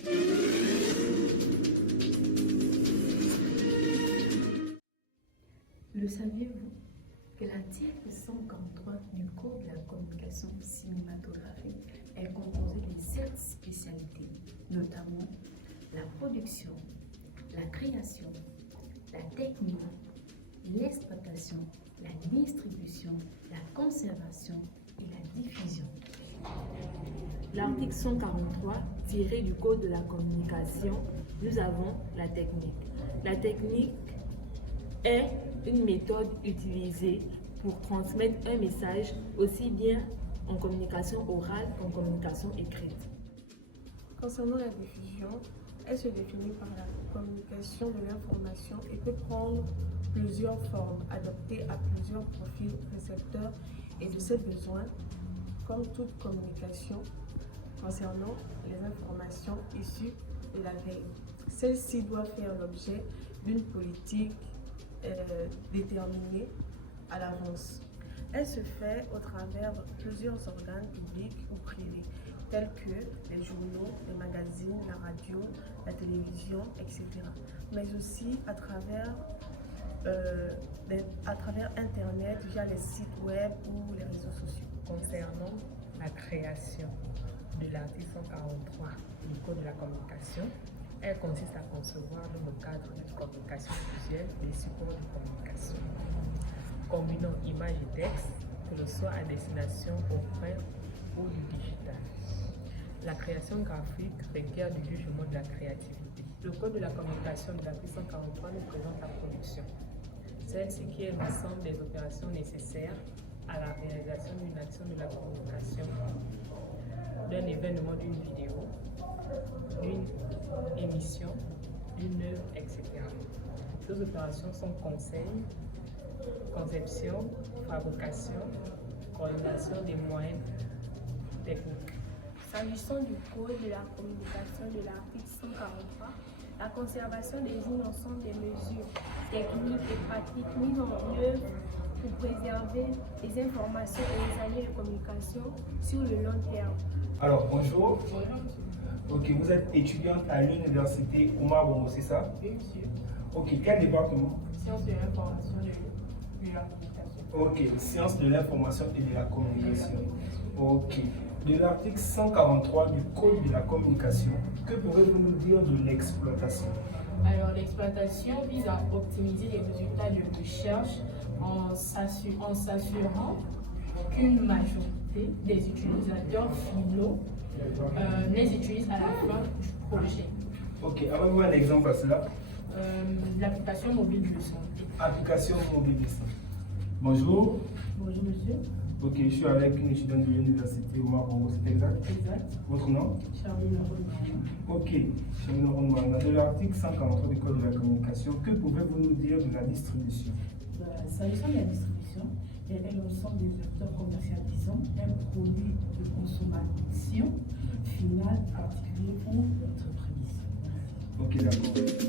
Le saviez-vous que l'article 143 du Code de la communication cinématographique est composé de 7 spécialités, notamment la production, la création, la technique, l'exploitation, la distribution, la conservation et la diffusion. L'article 143 tiré du Code de la communication, nous avons la technique. La technique est une méthode utilisée pour transmettre un message aussi bien en communication orale qu'en communication écrite. Concernant la diffusion, elle se définit par la communication de l'information et peut prendre plusieurs formes, adaptées à plusieurs profils récepteurs et de ses besoins, comme toute communication concernant les informations issues de la veille. Celle-ci doit faire l'objet d'une politique déterminée à l'avance. Elle se fait au travers de plusieurs organes publics ou privés, tels que les journaux, les magazines, la radio, la télévision, etc. Mais aussi à travers Internet, via les sites web ou les réseaux sociaux. Concernant la création de l'article 143 du Code de la communication, elle consiste à concevoir dans le cadre d'une communication visuelle des supports de communication, combinant images et textes, que ce soit à destination au print ou du digital. La création graphique requiert du jugement de la créativité. Le Code de la communication de l'article 143 nous présente la production, celle-ci qui est l'ensemble des opérations nécessaires à la réalisation d'une action de la communication, d'un événement, d'une vidéo, d'une émission, d'une œuvre, etc. Ces opérations sont conseil, conception, fabrication, coordination des moyens techniques. S'agissant du Code de la communication de l'article 143, la conservation désigne l'ensemble des mesures techniques et pratiques mises en œuvre pour préserver les informations et les années de communication sur le long terme. Alors, bonjour. Ok, vous êtes étudiante à l'université Oumar Bongo, c'est ça? Oui, monsieur. Ok, quel département? Sciences de l'information et de la communication. Ok, sciences de l'information et de la communication. Ok. De l'article 143 du Code de la communication, que pouvez-vous nous dire de l'exploitation? Alors, l'exploitation vise à optimiser les résultats de recherche en s'assurant qu'une majorité des utilisateurs finaux les utilisent à la fin du projet. Ok, avez-vous un exemple à cela? L'application mobile de santé. Application mobile de santé. Bonjour. Bonjour, monsieur. Ok, je suis avec une étudiante de l'université Oumar Bongo, c'est exact? Exact. Votre nom? Charline Roland. Ok, Charline Roland. De l'article 143 du Code de la communication, que pouvez-vous nous dire de la distribution? S'agissant de la distribution, elle est l'ensemble des acteurs commercialisant un produit de consommation finale particulier ou entreprise. Ok, d'accord.